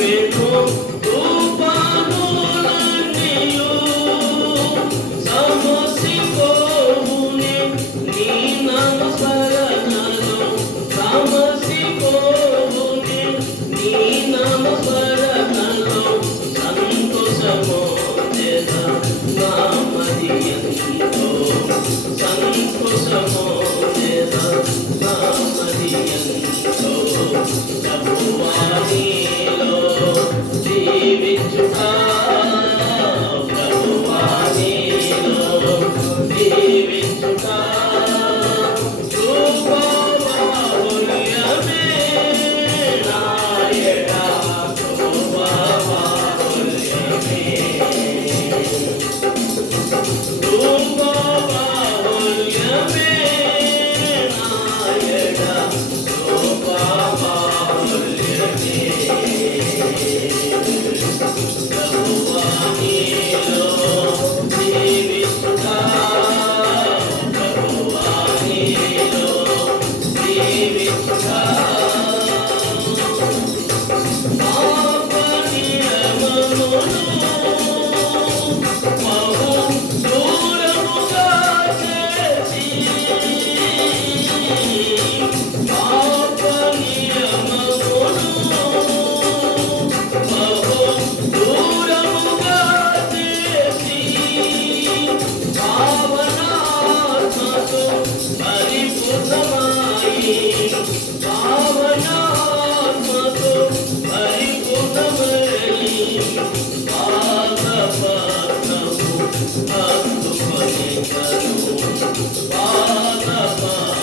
pelo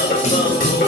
పాదపాదము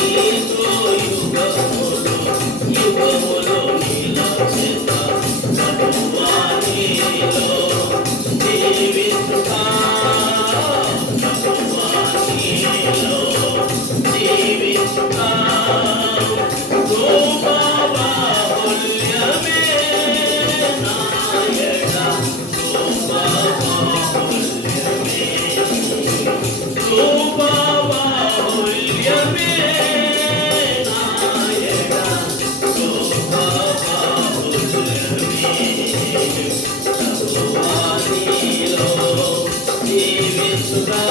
Goodbye.